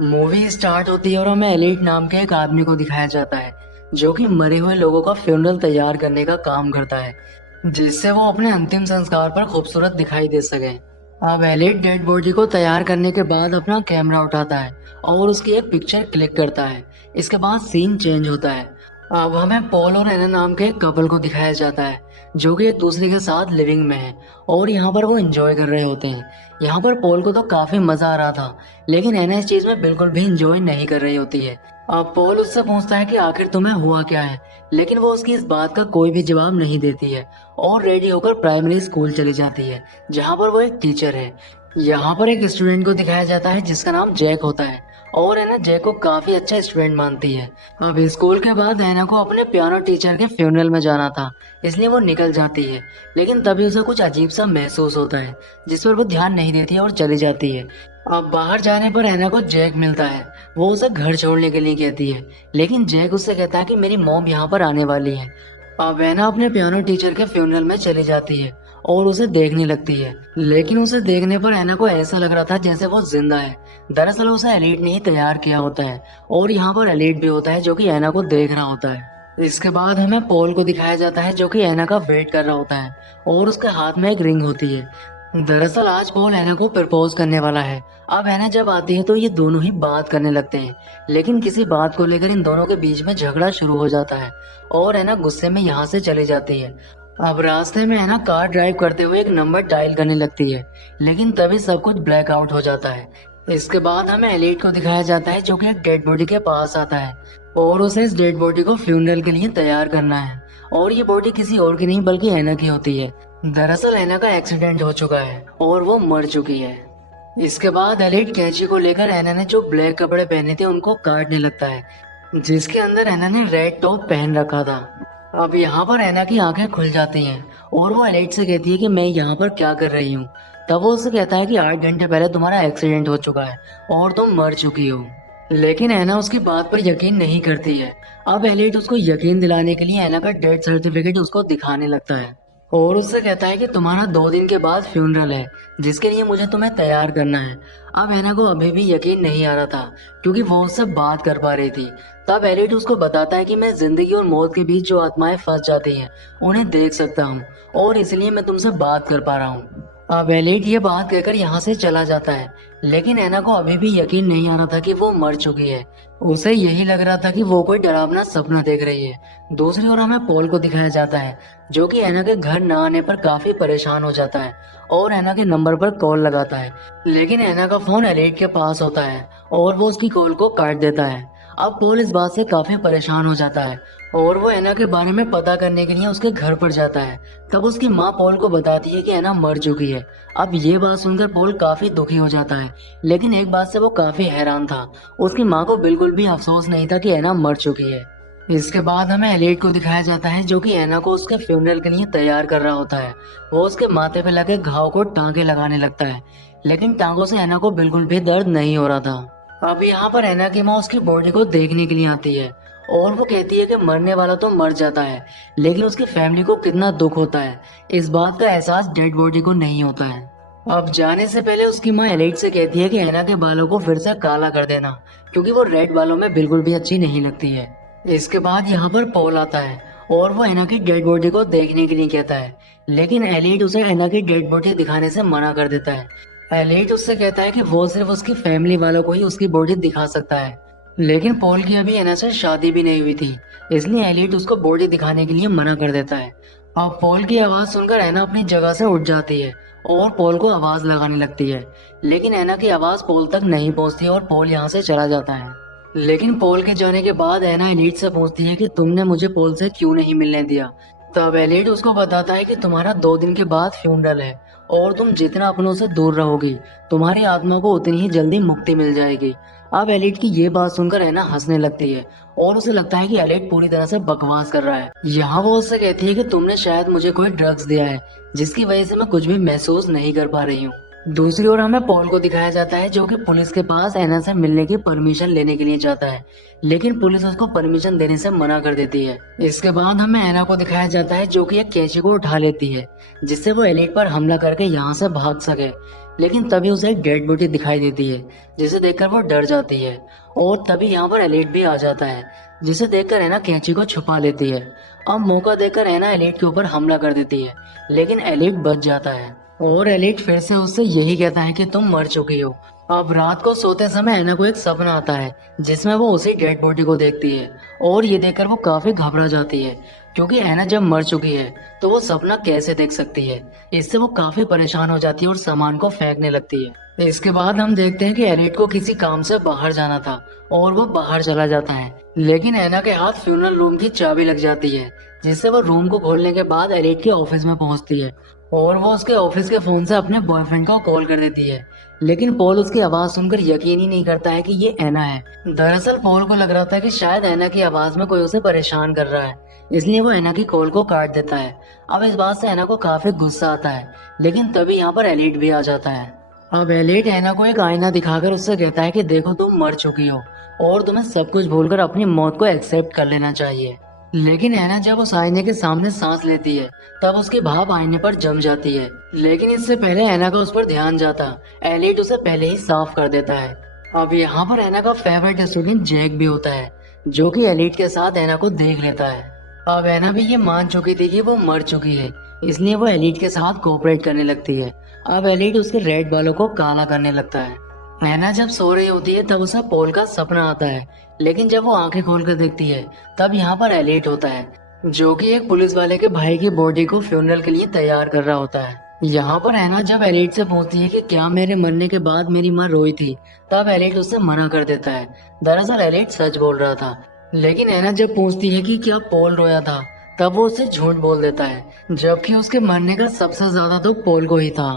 Movie start होती है और हमें एलिट नाम के एक आदमी को दिखाया जाता है जो कि मरे हुए लोगों का फ्यूनरल तैयार करने का काम करता है, जिससे वो अपने अंतिम संस्कार पर खूबसूरत दिखाई दे सके। अब एलिट डेड बॉडी को तैयार करने के बाद अपना कैमरा उठाता है और उसकी एक पिक्चर क्लिक करता है। इसके बाद सीन चेंज होता है। अब हमें पॉल और एना नाम के एक कपल को दिखाया जाता है जो कि एक दूसरे के साथ लिविंग में है और यहाँ पर वो एंजॉय कर रहे होते हैं। यहाँ पर पॉल को तो काफी मजा आ रहा था, लेकिन एना इस चीज में बिल्कुल भी एंजॉय नहीं कर रही होती है। अब पॉल उससे पूछता है कि आखिर तुम्हें हुआ क्या है, लेकिन वो उसकी इस बात का कोई भी जवाब नहीं देती है और रेडी होकर प्राइमरी स्कूल चली जाती है जहाँ पर वो एक टीचर है। यहाँ पर एक स्टूडेंट को दिखाया जाता है जिसका नाम जैक होता है और एना जैक को काफी अच्छा स्टूडेंट मानती है। अब स्कूल के बाद एना को अपने पियानो टीचर के फ्यूनरल में जाना था, इसलिए वो निकल जाती है, लेकिन तभी उसे कुछ अजीब सा महसूस होता है जिस पर वो ध्यान नहीं देती है और चली जाती है। अब बाहर जाने पर एना को जैक मिलता है। वो उसे घर छोड़ने के लिए कहती है, लेकिन जैक उससे कहता है कि मेरी मॉम यहाँ पर आने वाली है। अब एना अपने पियानो टीचर के फ्यूनरल में चली जाती है और उसे देखने लगती है, लेकिन उसे देखने पर एना को ऐसा लग रहा था जैसे वो जिंदा है। दरअसल उसे एलिट ने ही तैयार किया होता है और यहाँ पर एलिट भी होता है जो कि एना को देख रहा होता है। इसके बाद हमें पॉल को दिखाया जाता है जो कि एना का वेट कर रहा होता है और उसके हाथ में एक रिंग होती है। दरअसल आज पॉल एना को प्रपोज करने वाला है। अब एना जब आती है तो ये दोनों ही बात करने लगते हैं, लेकिन किसी बात को लेकर इन दोनों के बीच में झगड़ा शुरू हो जाता है और एना गुस्से में यहाँ से चली जाती है। अब रास्ते में एना कार ड्राइव करते हुए एक नंबर डायल करने लगती है, लेकिन तभी सब कुछ ब्लैकआउट हो जाता है। इसके बाद हमें एलिट को दिखाया जाता है जो कि एक डेड बॉडी के पास आता है और उसे इस डेड बॉडी को फ्यूनरल के लिए तैयार करना है और ये बॉडी किसी और की नहीं बल्कि एना की होती है। दरअसल एना का एक्सीडेंट हो चुका है और वो मर चुकी है। इसके बाद एलिट कैंची को लेकर एना ने जो ब्लैक कपड़े पहने थे उनको काटने लगता है, जिसके अंदर एना ने रेड टॉप पहन रखा था। अब यहाँ पर एना की आंखें खुल जाती हैं और वो एलिट से कहती है कि मैं यहाँ पर क्या कर रही हूँ। तब वो उससे कहता है कि 8 घंटे पहले तुम्हारा एक्सीडेंट हो चुका है और तुम मर चुकी हो, लेकिन एना उसकी बात पर यकीन नहीं करती है। अब एलिट उसको यकीन दिलाने के लिए एना का डेथ सर्टिफिकेट उसको दिखाने लगता है और उससे कहता है कि तुम्हारा 2 दिन के बाद फ्यूनरल है जिसके लिए मुझे तुम्हें तैयार करना है। अब एना को अभी भी यकीन नहीं आ रहा था क्योंकि वो उससे बात कर पा रही थी। तब एलिट उसको बताता है कि मैं जिंदगी और मौत के बीच जो आत्माएं फंस जाती हैं उन्हें देख सकता हूँ और इसलिए मैं तुमसे बात कर पा रहा हूँ। अब एलिट ये बात कहकर यहाँ से चला जाता है, लेकिन एना को अभी भी यकीन नहीं आ रहा था कि वो मर चुकी है। उसे यही लग रहा था कि वो कोई डरावना सपना देख रही है। दूसरी ओर हमें पॉल को दिखाया जाता है जो कि एना के घर न आने पर काफी परेशान हो जाता है और एना के नंबर पर कॉल लगाता है, लेकिन एना का फोन एलिट के पास होता है और वो उसकी कॉल को काट देता है। अब पॉल इस बात से काफी परेशान हो जाता है और वो एना के बारे में पता करने के लिए उसके घर पर जाता है। तब उसकी माँ पॉल को बताती है कि एना मर चुकी है। अब ये बात सुनकर पॉल काफी दुखी हो जाता है, लेकिन एक बात से वो काफी हैरान था, उसकी माँ को बिल्कुल भी अफसोस नहीं था कि एना मर चुकी है। इसके बाद हमें एलिट को दिखाया जाता है जो कि एना को उसके फ्यूनरल के लिए तैयार कर रहा होता है। वो उसके माथे पे लगे घाव को टांके लगाने लगता है, लेकिन टांगों से एना को बिल्कुल भी दर्द नहीं हो रहा था। अब यहाँ पर एना की माँ उसकी बॉडी को देखने के लिए आती है और वो कहती है कि मरने वाला तो मर जाता है, लेकिन उसकी फैमिली को कितना दुख होता है इस बात का एहसास डेड बॉडी को नहीं होता है। अब जाने से पहले उसकी माँ एलिट से कहती है कि एना के बालों को फिर से काला कर देना क्योंकि वो रेड बालों में बिल्कुल भी अच्छी नहीं लगती है। इसके बाद यहाँ पर पॉल आता है और वो एना की डेड बॉडी को देखने के लिए कहता है, लेकिन एलिट उसे एना की डेड बॉडी दिखाने से मना कर देता है। एलिट उससे कहता है कि वो सिर्फ उसकी फैमिली वालों को ही उसकी बॉडी दिखा सकता है, लेकिन पॉल की अभी एना से शादी भी नहीं हुई थी, इसलिए एलिट उसको बॉडी दिखाने के लिए मना कर देता है। अब पॉल की आवाज सुनकर एना अपनी जगह से उठ जाती है और पॉल को आवाज लगाने लगती है, लेकिन एना की आवाज पॉल तक नहीं पहुंचती और पॉल यहाँ से चला जाता है। लेकिन पॉल के जाने के बाद एना एलिट से पूछती है कि तुमने मुझे पॉल से क्यों नहीं मिलने दिया। तब एलिट उसको बताता है कि तुम्हारा 2 दिन के बाद फ्यूनरल है और तुम जितना अपनों से दूर रहोगी तुम्हारी आत्मा को उतनी ही जल्दी मुक्ति मिल जाएगी। अब एलिट की ये बात सुनकर एना हंसने लगती है और उसे लगता है कि एलिट पूरी तरह से बकवास कर रहा है। यहाँ वो उससे कहती है कि तुमने शायद मुझे कोई ड्रग्स दिया है जिसकी वजह से मैं कुछ भी महसूस नहीं कर पा रही हूँ। दूसरी ओर हमें पॉल को दिखाया जाता है जो कि पुलिस के पास एना से मिलने की परमिशन लेने के लिए जाता है, लेकिन पुलिस उसको परमिशन देने से मना कर देती है। इसके बाद हमें एना को दिखाया जाता है जो कि एक कैंची को उठा लेती है जिससे वो एलिट पर हमला करके यहाँ से भाग सके, लेकिन तभी उसे एक डेड बॉडी दिखाई देती है, जिसे देखकर वो डर जाती है। और तभी यहाँ पर एलिट भी आ जाता है, जिसे देखकर है ना कैंची को छुपा लेती है। अब मौका देकर है ना एलिट के ऊपर हमला कर देती है, लेकिन एलिट बच जाता है। और एलिट फिर से उससे यही कहता है कि तुम मर चुकी हो। अब रात को सोते समय एना को एक सपना आता है, जिसमें वो उसी डेड बॉडी को देखती है। और ये देखकर वो काफी घबरा जाती है, क्योंकि एना जब मर चुकी है तो वो सपना कैसे देख सकती है। इससे वो काफी परेशान हो जाती है और सामान को फेंकने लगती है। इसके बाद हम देखते हैं कि एलिट को किसी काम से बाहर जाना था और वो बाहर चला जाता है, लेकिन एना के हाथ फ्यूनरल रूम की चाबी लग जाती है, जिससे वो रूम को खोलने के बाद एलिट के ऑफिस में पहुंचती है। और वो उसके ऑफिस के फोन से अपने बॉयफ्रेंड को कॉल कर देती है, लेकिन पॉल उसकी आवाज सुनकर यकीन ही नहीं करता है कि ये एना है। दरअसल पॉल को लग रहा था कि शायद एना की आवाज में कोई उसे परेशान कर रहा है, इसलिए वो एना की कॉल को काट देता है। अब इस बात से एना को काफी गुस्सा आता है, लेकिन तभी यहाँ पर एलिट भी आ जाता है। अब एलिट एना को एक आईना दिखाकर उससे कहता है कि देखो तुम मर चुकी हो और तुम्हें सब कुछ भूलकर अपनी मौत को एक्सेप्ट कर लेना चाहिए। लेकिन एना जब उस आईने के सामने सांस लेती है तब उसकी भाप आईने पर जम जाती है, लेकिन इससे पहले एना का उस पर ध्यान जाता एलिट उसे पहले ही साफ कर देता है। अब यहाँ पर एना का फेवरेट स्टूडेंट जैक भी होता है, जो कि एलिट के साथ एना को देख लेता है। अब एना भी ये मान चुकी थी कि वो मर चुकी है, इसलिए वो एलिट के साथ कोऑपरेट करने लगती है। अब एलिट उसके रेड बालों को काला करने लगता है। नैना जब सो रही होती है तब उसे पॉल का सपना आता है, लेकिन जब वो आंखें खोलकर देखती है तब यहाँ पर एलिट होता है, जो कि एक पुलिस वाले के भाई की बॉडी को फ्यूनरल के लिए तैयार कर रहा होता है। यहाँ पर नैना जब एलिट से पूछती है कि क्या मेरे मरने के बाद मेरी माँ रोई थी, तब एलिट उससे मना कर देता है। दरअसल एलिट सच बोल रहा था, लेकिन नैना जब पूछती है कि क्या पॉल रोया था, तब वो उसे झूठ बोल देता है, जबकि उसके मरने का सबसे ज्यादा दुख पॉल को ही था।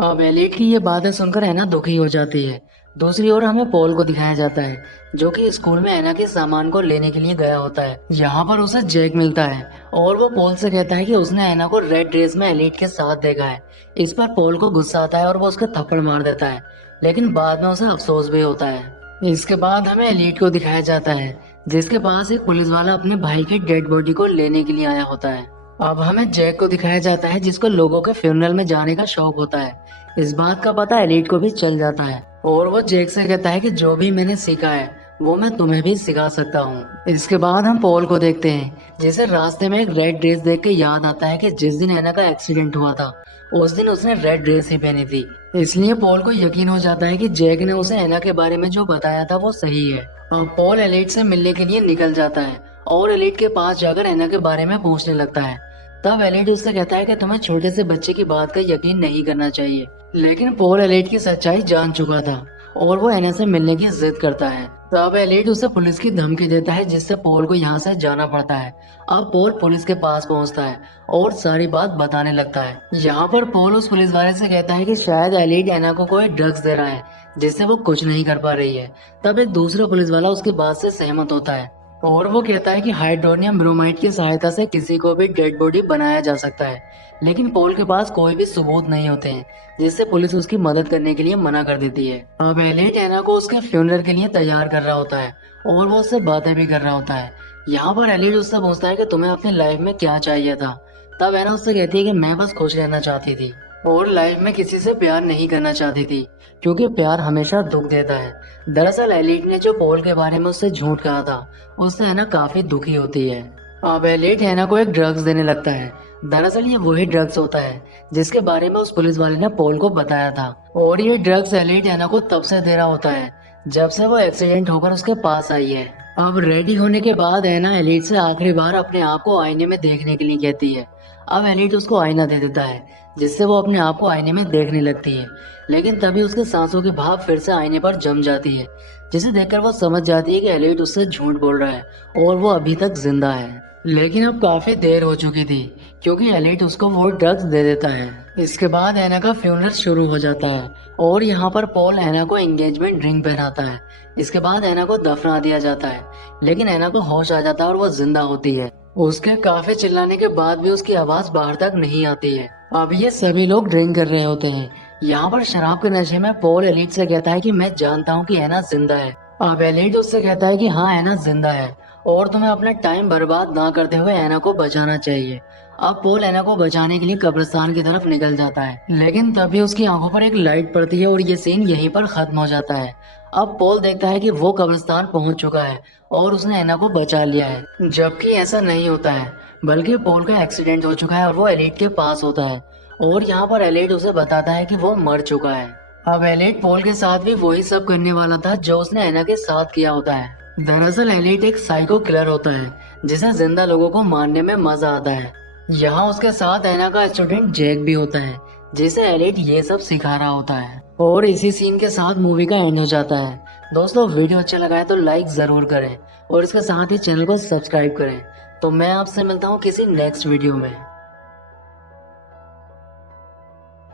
अब एलिट की ये बातें सुनकर एना दुखी हो जाती है। दूसरी ओर हमें पॉल को दिखाया जाता है, जो कि स्कूल में एना के सामान को लेने के लिए गया होता है। यहाँ पर उसे जैक मिलता है और वो पॉल से कहता है कि उसने एना को रेड ड्रेस में एलिट के साथ देखा है। इस पर पॉल को गुस्सा आता है और वो उसके थप्पड़ मार देता है, लेकिन बाद में उसे अफसोस भी होता है। इसके बाद हमें एलिट को दिखाया जाता है, जिसके पास एक पुलिस वाला अपने भाई की डेड बॉडी को लेने के लिए आया होता है। अब हमें जैक को दिखाया जाता है, जिसको लोगों के फ्यूनरल में जाने का शौक होता है। इस बात का पता एलिट को भी चल जाता है और वो जैक से कहता है कि जो भी मैंने सीखा है वो मैं तुम्हें भी सिखा सकता हूँ। इसके बाद हम पॉल को देखते हैं, जिसे रास्ते में एक रेड ड्रेस देख के याद आता है कि जिस दिन एना का एक्सीडेंट हुआ था उस दिन उसने रेड ड्रेस ही पहनी थी। इसलिए पॉल को यकीन हो जाता है कि जैक ने उसे एना के बारे में जो बताया था वो सही है। और पॉल एलिट से मिलने के लिए निकल जाता है और एलिट के पास जाकर एना के बारे में पूछने लगता है। तब एलिट उससे कहता है कि तुम्हें छोटे से बच्चे की बात का यकीन नहीं करना चाहिए, लेकिन पॉल एलिट की सच्चाई जान चुका था और वो एना से मिलने की जिद करता है। तब एलिट उसे पुलिस की धमकी देता है, जिससे पॉल को यहाँ से जाना पड़ता है। अब पॉल पुलिस के पास पहुँचता है और सारी बात बताने लगता है। यहाँ पर पॉल उस पुलिस वाले से कहता है कि शायद एलिट एना को कोई ड्रग्स दे रहा है, जिससे वो कुछ नहीं कर पा रही है। तब एक दूसरा पुलिस वाला उसकी बात से सहमत होता है और वो कहता है कि हाइड्रोनियम ब्रोमाइड की सहायता से किसी को भी डेड बॉडी बनाया जा सकता है, लेकिन पॉल के पास कोई भी सबूत नहीं होते हैं, जिससे पुलिस उसकी मदद करने के लिए मना कर देती है। अब एलिट एना को उसके फ्यूनरल के लिए तैयार कर रहा होता है और वो उससे बातें भी कर रहा होता है। यहाँ पर एलिट उससे पूछता है कि तुम्हें अपनी लाइफ में क्या चाहिए था। तब एना उससे कहती है कि मैं बस खुश रहना चाहती थी और लाइफ में किसी से प्यार नहीं करना चाहती थी, क्योंकि प्यार हमेशा दुख देता है। दरअसल एलिट ने जो पॉल के बारे में उससे झूठ कहा था, उससे एना काफी दुखी होती है। अब एलिट एना को एक ड्रग्स देने लगता है। दरअसल ये वही ड्रग्स होता है जिसके बारे में उस पुलिस वाले ने पॉल को बताया था, और ये ड्रग्स एलिट एना को तब से दे रहा होता है जब से वो एक्सीडेंट होकर उसके पास आई है। अब रेडी होने के बाद एना एलिट से आखिरी बार अपने आप को आईने में देखने के लिए कहती है। अब एलिट उसको आईना दे देता है, जिससे वो अपने आप को आईने में देखने लगती है, लेकिन तभी उसके सांसों की भाप फिर से आईने पर जम जाती है, जिसे देखकर वो समझ जाती है कि एलिट उससे झूठ बोल रहा है और वो अभी तक जिंदा है। लेकिन अब काफी देर हो चुकी थी, क्योंकि एलिट उसको वो ड्रग्स दे देता है। इसके बाद एना का फ्यूनरल शुरू हो जाता है और यहाँ पर पॉल एना को एंगेजमेंट रिंग पहनाता है। इसके बाद एना को दफना दिया जाता है, लेकिन एना को होश आ जाता है और वो जिंदा होती है। उसके काफी चिल्लाने के बाद भी उसकी आवाज बाहर तक नहीं आती है। अब ये सभी लोग ड्रिंक कर रहे होते हैं। यहाँ पर शराब के नशे में पॉल एलिट से कहता है कि मैं जानता हूँ कि एना जिंदा है। अब एलिट उससे कहता है कि हाँ एना जिंदा है और तुम्हें अपना टाइम बर्बाद ना करते हुए एना को बचाना चाहिए। अब पोल एना को बचाने के लिए कब्रिस्तान की तरफ निकल जाता है, लेकिन तभी उसकी आंखों पर एक लाइट पड़ती है और ये सीन यहीं पर खत्म हो जाता है। अब पोल देखता है कि वो कब्रिस्तान पहुंच चुका है और उसने एना को बचा लिया है, जबकि ऐसा नहीं होता है, बल्कि पोल का एक्सीडेंट हो चुका है और वो एलिट के पास होता है और यहाँ पर एलिट उसे बताता है कि वो मर चुका है। अब एलिट पोल के साथ भी वही सब करने वाला था जो उसने एना के साथ किया होता है। दरअसल एलिट एक साइको किलर होता है जिसे जिंदा लोगों को मारने में मजा आता है। यहाँ उसके साथ एना का स्टूडेंट जैक भी होता है जिसे एलिट ये सब सिखा रहा होता है। और इसी सीन के साथ मूवी का एंड हो जाता है। दोस्तों वीडियो अच्छा लगा है तो लाइक जरूर करें और इसके साथ ही चैनल को सब्सक्राइब करें। तो मैं आपसे मिलता हूँ किसी नेक्स्ट वीडियो में।